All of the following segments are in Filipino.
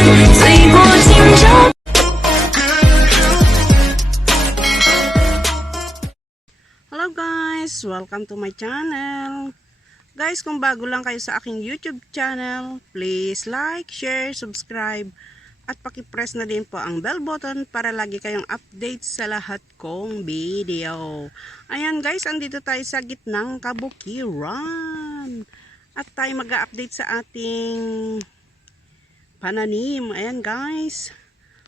醉过今朝。Hello guys! Welcome to my channel! Guys, kung bago lang kayo sa aking YouTube channel, please like, share, subscribe, at pakipress na din po ang bell button para lagi kayong update sa lahat kong video. Ayan guys, andito tayo sa gitnang kabukiran. At tayo mag-update sa ating pananim. Ayan guys,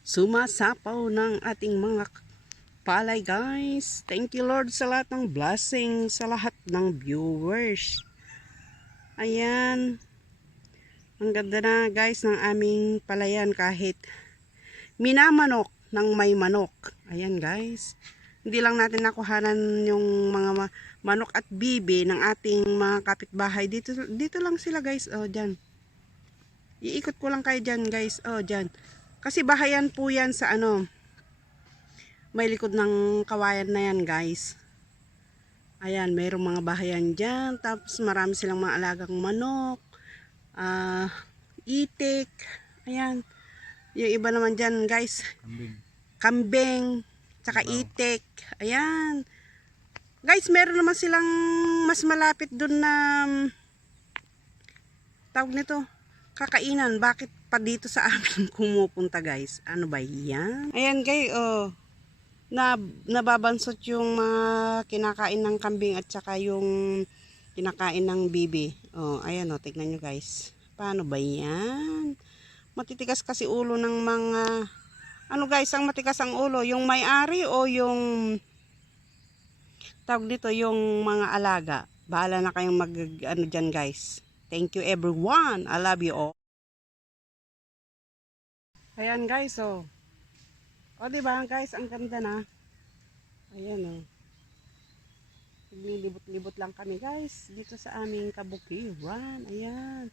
sumasapaw ng ating mga palay guys. Thank you Lord sa lahat ng blessing sa lahat ng viewers. Ayan. Ang ganda na guys ng aming palayan kahit minamanok ng may manok. Ayan guys. Hindi lang natin nakuhanan yung mga ma- manok at bibi ng ating mga kapitbahay. Dito, dito lang sila guys. Oh, dyan. Iikot ko lang kayo dyan guys. Oh, dyan. Kasi bahayan po yan sa ano, may likod ng kawayan na yan guys. Ayan, mayroong mga bahayan dyan. Tapos marami silang mga alagang manok. ah itik. Ayan. Yung iba naman dyan guys. Kambing. Kambing. Tsaka itik. Ayan. Guys, meron naman silang mas malapit dun na tawag nito kakainan. Bakit pa dito sa amin kumupunta guys? Ano ba yan? Ayan guys, oh na nababansot yung mga kinakain ng kambing at saka yung kinakain ng bibi. Oh, ayan oh, tignan nyo guys. Paano ba yan? Matitigas kasi ulo ng mga ano guys, ang matigas ang ulo, yung may-ari o yung tawag dito, yung mga alaga. Bahala na kayong mag ano dyan guys. Thank you everyone. I love you all. Ayan guys, oh. O, di ba guys, ang ganda na. Ayan o. Naglilibot-libot lang kami guys, dito sa aming kabukiran. Ayan.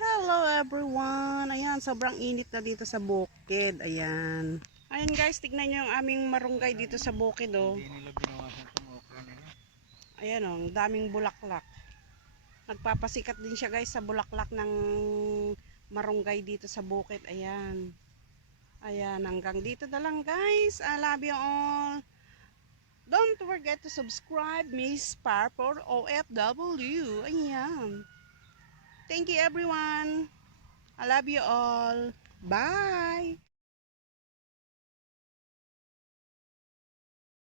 Hello everyone. Ayan, sobrang init na dito sa bukid. Ayan. Ayan guys, tignan nyo yung aming marunggay dito sa bukid o. Hindi nila binawasan itong okra nila. Ayan o, ang daming bulaklak. Nagpapasikat din siya guys sa bulaklak ng marunggay dito sa bukid. Ayan. Ayan, hanggang dito na lang guys. I love you all. Don't forget to subscribe Miss Purple OFW. Ayan. Thank you everyone. I love you all. Bye.